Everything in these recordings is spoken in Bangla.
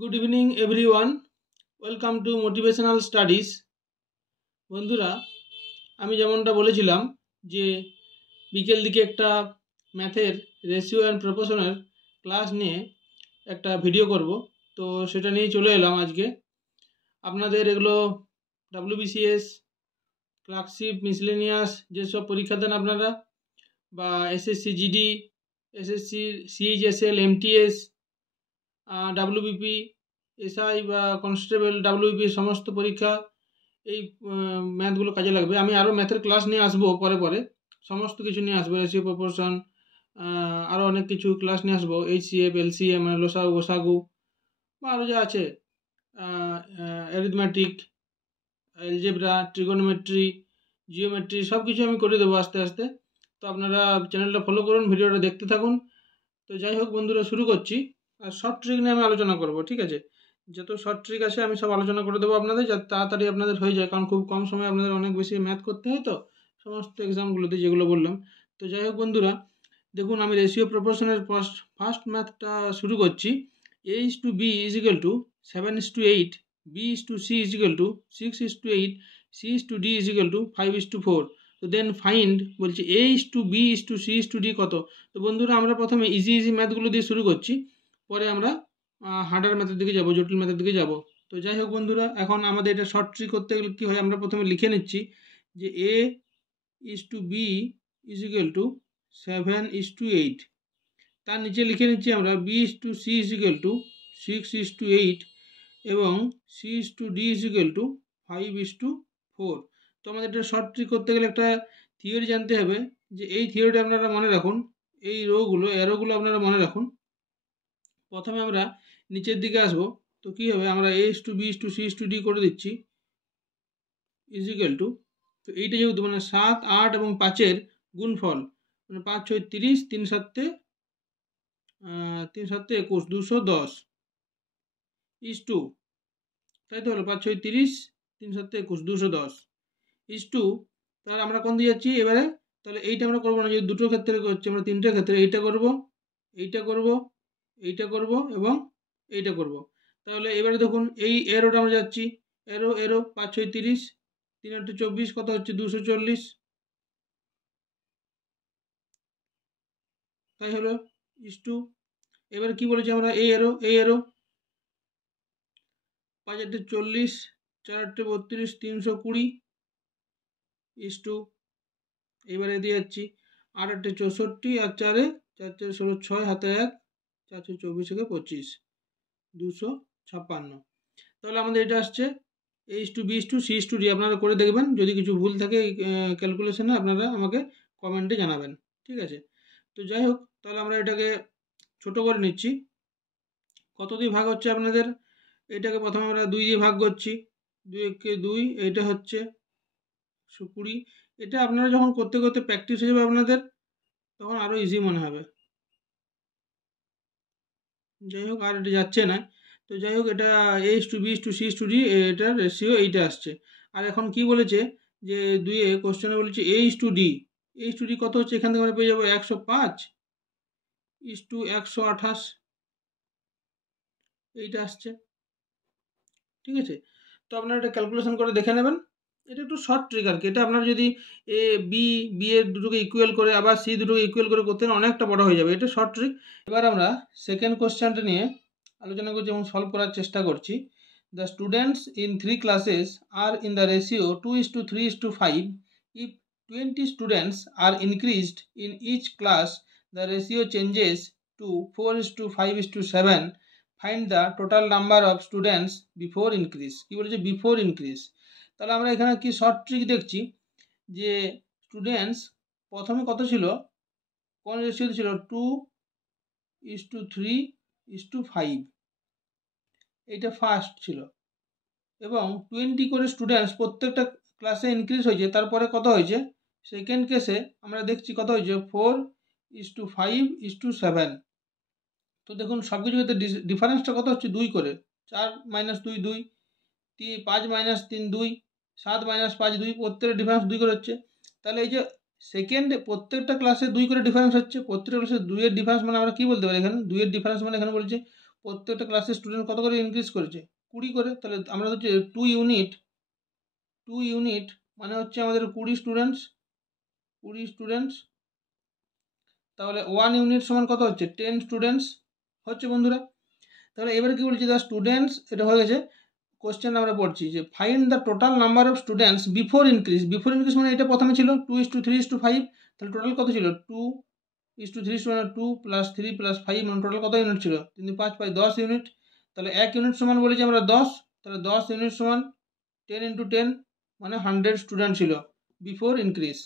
Good evening everyone, welcome to motivational studies. বন্ধুরা, আমি যেমনটা বলেছিলাম যে বিকেল দিকে একটা ম্যাথের রেশিও অ্যান্ড প্রপোর্শনের ক্লাস নিয়ে একটা ভিডিও করব, তো সেটা নিয়েই চলে এলাম আজকে। আপনাদের এগুলো WBCS, ক্লার্কশিপ, মিসলেনিয়াস যেসব পরীক্ষা দেন আপনারা, বা SSC GD, SSC CHSL, MTS, WBP, SI বা কনস্টেবল, WBP সমস্ত পরীক্ষা এই ম্যাথগুলো কাজে লাগবে। আমি আরও ম্যাথের ক্লাস নিয়ে আসবো পরে পরে, সমস্ত কিছু নিয়ে আসবো, রেশিও, প্রপোর্শন, আরও অনেক কিছু ক্লাস নিয়ে আসবো, HCF, LCM মানে লসাগু, গোসাগু, বা আরও যা আছে, অ্যারিথমেটিক, অ্যালজেব্রা, ট্রিগোনোমেট্রি, জিওমেট্রি, সব কিছু আমি করে দেবো আস্তে আস্তে। তো আপনারা চ্যানেলটা ফলো করুন, ভিডিওটা দেখতে থাকুন। তো যাই হোক বন্ধুরা, শুরু করছি। আর শর্ট ট্রিক নিয়ে আমি আলোচনা করব, ঠিক আছে? যত শর্ট ট্রিক আছে আমি সব আলোচনা করে দেবো আপনাদের, যাতে তাড়াতাড়ি আপনাদের হয়ে যায়, কারণ খুব কম সময় আপনাদের অনেক বেশি ম্যাথ করতে হয় তো সমস্ত এক্সামগুলোতে, যেগুলো বললাম। তো যাই হোক বন্ধুরা, দেখুন আমি রেশিও প্রপোর্শনের ফার্স্ট ম্যাথটা শুরু করছি। A:B = 7:8, B:C = 6:8, C:D = 5:4। তো দেন ফাইন্ড বলছি A:B:C:D কত। তো বন্ধুরা, আমরা প্রথমে ইজি ম্যাথগুলো দিয়ে শুরু করছি, পরে আমরা হার্ডার ম্যাথের দিকে যাব, জটিল ম্যাথের দিকে যাব। তো যাই হোক বন্ধুরা, এখন আমাদের এটা শর্ট ট্রিক করতে গেলে কী হয়, আমরা প্রথমে লিখে নিচ্ছি যে A:B = 7:8। তার নিচে লিখে নিচ্ছি আমরা B:C = 6:8 এবং C:D = 5:4। তো আমাদের এটা শর্ট ট্রিক করতে গেলে একটা থিওরি জানতে হবে, যে এই থিওরিটা আপনারা মনে রাখুন, এই অ্যারোগুলো আপনারা মনে রাখুন। প্রথমে আমরা নিচের দিকে আসবো, তো কী হবে, আমরা A:B:C:D করে দিচ্ছি = তো এইটা যেহেতু মানে 7, 8 এবং 5-এর গুণফল, মানে 5, 6, 30, 3, 7, 21, 210 is 2, তাই তো হলো 5, 6, 30, 3, 7, 21, 210 is 2। তাহলে আমরা কোন দিয়ে যাচ্ছি এবারে, তাহলে এইটা আমরা করবো না, যদি দুটো ক্ষেত্রে করছি, আমরা তিনটের ক্ষেত্রে এইটা করব, এইটা করব, এইটা করব এবং এইটা করব। তাহলে এবারে দেখুন এই এরোটা আমরা যাচ্ছি, এরো 5, 6, 30, 3, 8, 24, কত হচ্ছে 240, তাই হলো is 2। এবার কি বলেছি আমরা, এই এরো 5, 8, 40, 4, 8, 32, 320 is 2। এবারে দিয়ে যাচ্ছি 8, 8, 64 আর 4, 4, 4, 16, 6, হাতে 1, 4, 4, 24, 25, 256। তাহলে আমাদের এটা আসছে A:B:C:D। আপনারা করে দেখবেন, যদি কিছু ভুল থাকে ক্যালকুলেশনে আপনারা আমাকে কমেন্টে জানাবেন, ঠিক আছে? তো যাই হোক, তাহলে আমরা এটাকে ছোট করে নিচ্ছি। কত দিয়ে ভাগ হচ্ছে আপনাদের, এটাকে প্রথমে আমরা 2 দিয়ে ভাগ করছি, 2 একে 2, এইটা হচ্ছে 120। এটা আপনারা যখন করতে করতে প্র্যাকটিস হয়ে যাবে আপনাদের, তখন আরও ইজি মনে হবে। যাই হোক, আর এটা যাচ্ছে না। তো যাই হোক, এটা A:B:C:D, এটার রেশিও এইটা আসছে। আর এখন কি বলেছে, যে 2-এ কোশ্চেনে বলেছে A:D কত হচ্ছে, এখান থেকে আমরা পেয়ে যাবো 105 128, এইটা আসছে, ঠিক আছে? তো আপনারা এটা ক্যালকুলেশন করে দেখে নেবেন। এটা একটু শর্ট ট্রিক আর কি। এটা আপনারা যদি বি এর দুটোকে ইকুয়াল করে আবার সি দুটোকে ইকুয়াল করে করতেন, অনেকটা বড় হয়ে যাবে। এটা শর্ট ট্রিক। এবার আমরা সেকেন্ড কোশ্চেনটা নিয়ে আলোচনা করছি এবং সলভ করার চেষ্টা করছি। দ্য স্টুডেন্টস ইন 3 classes আর ইন the ratio 2:3:5. If 20 students are increased in each class, the ratio changes to 4:5:7. Find the total number of students before increase. কী বলেছে, বিফোর ইনক্রিজ। তাহলে আমরা এখানে কি শর্ট ট্রিক দেখছি, যে স্টুডেন্টস প্রথমে কত ছিল, কোন রেশিও ছিল, 2:3:5, এইটা ফার্স্ট ছিল, এবং 20 করে স্টুডেন্টস প্রত্যেকটা ক্লাসে ইনক্রিজ হয়েছে। তারপরে কত হয়েছে, সেকেন্ড কেসে আমরা দেখছি কত হয়েছে, 4:5:7। তো দেখুন সব কিছু ক্ষেত্রে ডিফারেন্সটা কত হচ্ছে, 2 করে, 4 - 2 2, 5 - 3 2, 7 - 5 2, প্রত্যেকটা ডিফারেন্স 2 করে হচ্ছে। তাহলে এই যে সেকেন্ডে প্রত্যেকটা ক্লাসে 2 করে ডিফারেন্স হচ্ছে, প্রত্যেকটা ক্লাসে 2 এর ডিফারেন্স, মানে আমরা কী বলতে পারি, এখানে 2 এর ডিফারেন্স মানে এখানে বলছে প্রত্যেকটা ক্লাসের স্টুডেন্ট কত করে ইনক্রিজ করেছে? 20 করে। তাহলে আমরা হচ্ছে 2 ইউনিট মানে হচ্ছে আমাদের 20 স্টুডেন্টস। তাহলে 1 ইউনিট সমান কত হচ্ছে? 10 স্টুডেন্টস হচ্ছে বন্ধুরা। তাহলে এবারে কি বলছি? দ্য স্টুডেন্টস, এটা হয়ে গেছে। কোশ্চেন আমরা পড়ছি যে find the total number of students before increase. Before increase মানে এটা প্রথমে ছিল 2:3:5, তাহলে টোটাল কত ছিল? 2:3 মানে 2 + 3 + 5 মানে টোটাল কত ইউনিট ছিল? 3 5 5 10 ইউনিট। তাহলে 1 ইউনিট সমান বলেছি আমরা 10, তাহলে 10 ইউনিট সমান 10 × 10 মানে 100 স্টুডেন্ট ছিল বিফোর ইনক্রিজ।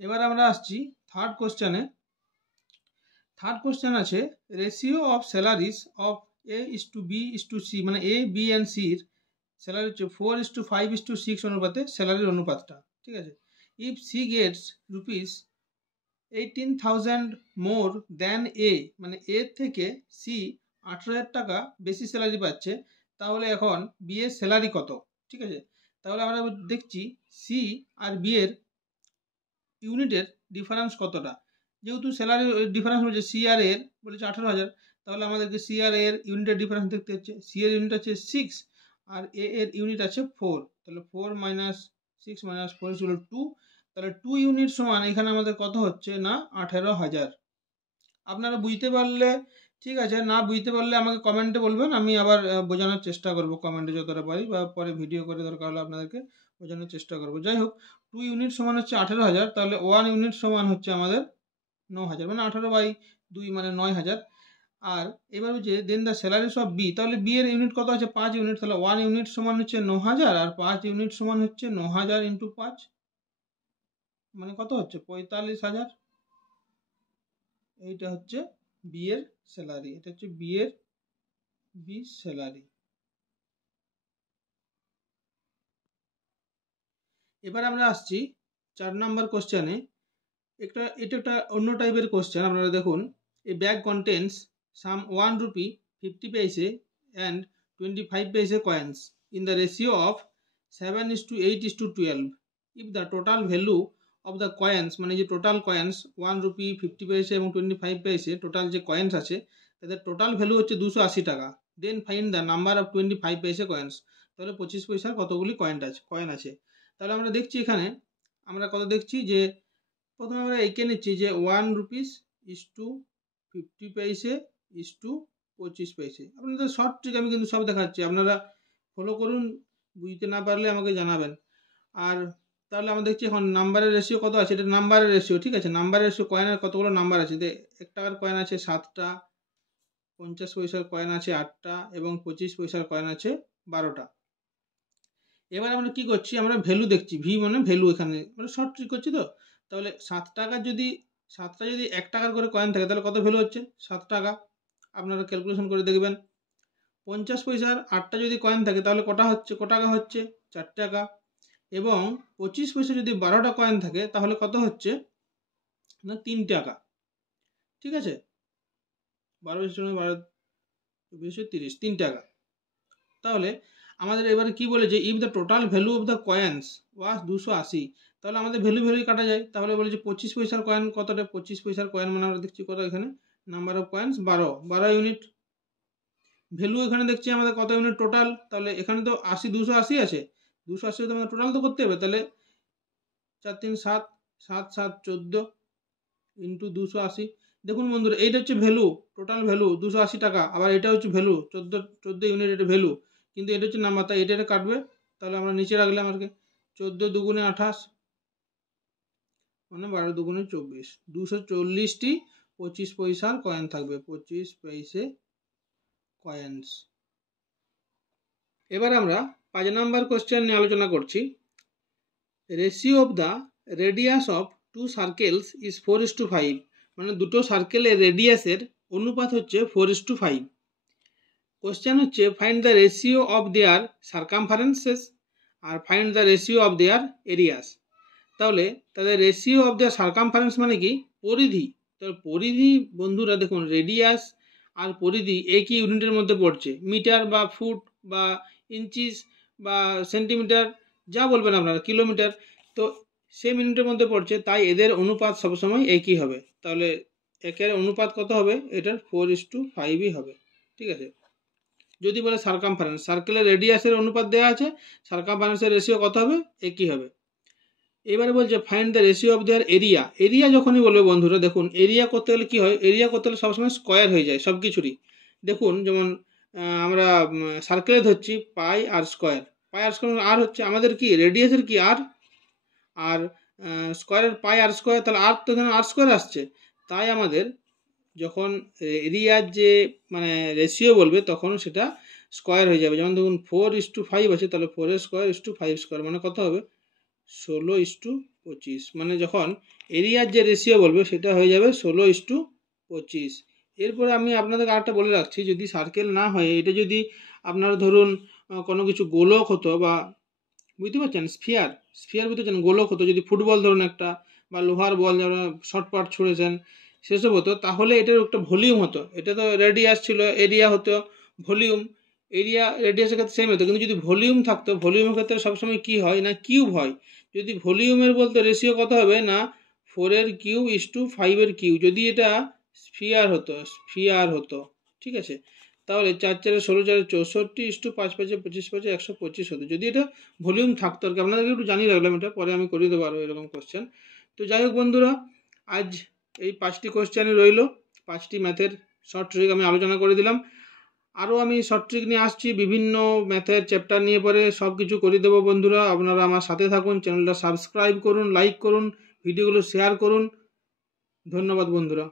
এবার আমরা আসছি থার্ড কোশ্চেনে। থার্ড কোশ্চেন আছে ratio of salaries of A:B:C, মানে A, B অ্যান্ড সির স্যালারি হচ্ছে 4:5:6 অনুপাতে স্যালারির অনুপাতটা, ঠিক আছে। If C gets ₹18,000 more than A, মানে এ থেকে সি 18,000 টাকা বেশি স্যালারি পাচ্ছে, তাহলে এখন বি এর স্যালারি কত? ঠিক আছে, তাহলে আমরা দেখছি সি আর বি এর ইউনিটের ডিফারেন্স কতটা। যেহেতু স্যালারি ডিফারেন্স বলছে সি আর এর বলেছে 18,000, তাহলে আমাদেরকে সি আর এর ইউনিটের ডিফারেন্স দেখতে হচ্ছে। সি এর ইউনিট আছে 6 আর এ এর ইউনিট আছে 4, তাহলে 4 - 6 - 4 = 2, তাহলে 2 ইউনিট সমান এখানে আমাদের কত হচ্ছে না 18,000। আপনারা বুঝতে পারলে ঠিক আছে, না বুঝতে পারলে আমাকে কমেন্টে বলবেন, আমি আবার বোঝানোর চেষ্টা করব কমেন্টে যতটা পারি, বা পরে ভিডিও করে দরকার হলে আপনাদেরকে বোঝানোর চেষ্টা করব। যাই হোক, 2 ইউনিট সমান হচ্ছে 18,000, তাহলে 1 ইউনিট সমান হচ্ছে আমাদের 9,000, মানে 18/2 মানে 9,000। আর এবার হচ্ছে দেন দ্য স্যালারিস অফ বি, তাহলে বি এর ইউনিট কত আছে? 5 ইউনিট, তাহলে 1 ইউনিট সমান হচ্ছে 9,000 আর 5 ইউনিট সমান হচ্ছে 9,000 × 5, মানে কত হচ্ছে? 45,000। এইটা হচ্ছে বি এর স্যালারি, এটা হচ্ছে বি স্যালারি। এবার আমরা আসছি 4 নম্বর কোশ্চেনে। এটা একটা অন্য টাইপের কোশ্চেন। আপনারা দেখুন, এই bag contains some 1 rupee 50 paise and 25 paise coins in the ratio of 7:8:12 if the total value of the coins, মানে যে টোটাল কয়েন্স 1 রুপি 50 পয়সে এবং 25 পয়সে টোটাল যে কয়েন্স আছে তাদের টোটাল ভ্যালু হচ্ছে 280 টাকা। Then find the number of 25 paise coins, তাহলে 25 পয়সার কতগুলি কয়েন আছে। তাহলে আমরা দেখছি এখানে আমরা কত দেখছি যে প্রথমে আমরা এঁকে নিচ্ছি যে 1 রুপিস = 50 পয়সে = 25 পয়সে। আপনাদের শর্ট ট্রিক আমি কিন্তু সব দেখাচ্ছি, আপনারা ফলো করুন, বুঝতে না পারলে আমাকে জানাবেন। আর তাহলে আমরা দেখছি এখন নাম্বারের রেশিও কত আছে, এটা নাম্বারের রেশিও, ঠিক আছে। নাম্বারের রেশিও, কয়েনের কতগুলো নাম্বার আছে, 1 টাকার কয়েন আছে 7টা, 50 পয়সার কয়েন আছে 8টা এবং 25 পয়সার কয়েন আছে 12টা। এবার আমরা কি করছি, আমরা ভ্যালু দেখছি, ভি মানে ভ্যালু, এখানে মানে শর্ট ট্রিক করছি তো। তাহলে 7টা যদি 1 টাকার করে কয়েন থাকে তাহলে কত ভ্যালু হচ্ছে? 7 টাকা। আপনারা ক্যালকুলেশন করে দেখবেন। 50 পয়সার 8টা যদি কয়েন থাকে তাহলে ক টাকা হচ্ছে? 4 টাকা। এবং 25 পয়সা যদি 12টা কয়েন থাকে তাহলে কত হচ্ছে না 3 টাকা, ঠিক আছে। 12 30 3 টাকা। তাহলে আমাদের এবারে কি বলেছে, if the total value of the coins was 280, তাহলে আমাদের ভ্যালুই কাটা যায়। তাহলে বলেছে 25 পয়সার কয়েন কতটা? 25 পয়সার কয়েন মানে আমরা দেখছি কত এখানে, number of coins 12 unit. Value এখানে দেখছি আমাদের কত ইউনিট টোটাল, তাহলে এখানে তো 280 আছে, 280 তো আমাদের টোটাল তো করতে হবে। তাহলে 4 3 7 7 7 14 × 280। দেখুন বন্ধুরা, এইটা হচ্ছে ভ্যালু, টোটাল ভ্যালু 280 টাকা, আবার এটা হচ্ছে ভ্যালু 14 ইউনিট, এটা ভ্যালু, কিন্তু এটা হচ্ছে নাম্বার, তাই এটা কাটবে। তাহলে আমরা নিচে রাখলাম আর কি 14 × 2 = 28 মানে 12 × 2 = 24, 240টি 25 পয়সার কয়েন থাকবে, 25 পয়সে কয়েন্স। এবার আমরা 5 নম্বর কোশ্চেন নিয়ে আলোচনা করছি। Ratio of the radius of 2 circles is 4:5, মানে দুটো সার্কেলের রেডিয়াসের অনুপাত হচ্ছে 4:5। কোশ্চেন হচ্ছে find the ratio of their circumferences আর find the ratio of their areas. তাহলে তাদের রেশিও অফ দেয়ার সার্কামফারেন্স মানে কি? পরিধি। তাহলে পরিধি বন্ধুরা দেখুন, রেডিয়াস আর পরিধি একই ইউনিটের মধ্যে পড়ছে, মিটার বা ফুট বা ইঞ্চিস বা সেন্টিমিটার, যা বলবেন আপনারা, কিলোমিটার, তো সেম ইউনিটের মধ্যে পড়ছে, তাই এদের অনুপাত সবসময় একই হবে। তাহলে একের অনুপাত কত হবে, এটার 4:5ই হবে। ঠিক আছে। যদি বলে সার্কামফারেন্স, সার্কেলের রেডিয়াসের অনুপাত দেওয়া আছে, সার্কামফারেন্সের রেশিও কত হবে, একই হবে। এবারে বলছে find the ratio of there area. Area যখনই বলবে বন্ধুরা, দেখুন এরিয়া করতে গেলে কী হয়, এরিয়া করতে গেলে সবসময় স্কোয়ার হয়ে যায় সব কিছুরই। দেখুন যেমন আমরা সার্কেলে ধরছি পাই আর স্কোয়ার, পাই আর স্কোয়ার আর হচ্ছে আমাদের কি রেডিয়াসের কি আর, আর স্কোয়ারের পাই আর স্কোয়ার, তাহলে আর তো এখানে আর স্কোয়ার আসছে। তাই আমাদের যখন এরিয়ার যে মানে রেশিও বলবে তখন সেটা স্কোয়ার হয়ে যাবে। যেমন দেখুন 4:5 আছে, তাহলে 4² 5² মানে কত হবে, 16:25। মানে যখন এরিয়ার যে রেশিও বলবে সেটা হয়ে যাবে 16:25। এরপরে আমি আপনাদের আরেকটা বলে রাখছি, যদি সার্কেল না হয়, এটা যদি আপনারা ধরুন কোনো কিছু গোলক হতো, বা বুঝতে পারছেন স্ফিয়ার বুঝতে পারছেন, গোলক হতো, যদি ফুটবল ধরুন একটা, বা লোহার বল যারা শর্টপাট ছুঁড়েছেন সেসব হতো, তাহলে এটার একটা ভলিউম হতো। এটা তো রেডিয়াস ছিল, এরিয়া হতো, ভলিউম, এরিয়া রেডিয়াসের ক্ষেত্রে সেম হতো। কিন্তু যদি ভলিউম থাকতো, ভলিউমের ক্ষেত্রে সবসময় কী হয় না, কিউব হয়। যদি ভলিউমের বলতে রেশিও কত হবে না, 4/5 যদি এটা স্ফিয়ার হতো। ঠিক আছে, তাহলে 4×4 = 16, 4 64, 5×5 25, 125 হতো যদি এটা ভলিউম থাকতো আর কি। আপনাদেরকে একটু জানিয়ে রাখলাম, এটা পরে আমি করে দেবো আরও এরকম কোশ্চেন। তো যাই হোক বন্ধুরা, আজ এই 5টি কোশ্চেনই রইল, 5টি ম্যাথের শর্ট ট্রিক আমি আলোচনা করে দিলাম। আরও আমি শর্ট ট্রিক নিয়ে আসছি, বিভিন্ন ম্যাথের চ্যাপ্টার নিয়ে পরে সব কিছু করে দেবো বন্ধুরা। আপনারা আমার সাথে থাকুন, চ্যানেলটা সাবস্ক্রাইব করুন, লাইক করুন, ভিডিওগুলো শেয়ার করুন। ধন্যবাদ বন্ধুরা।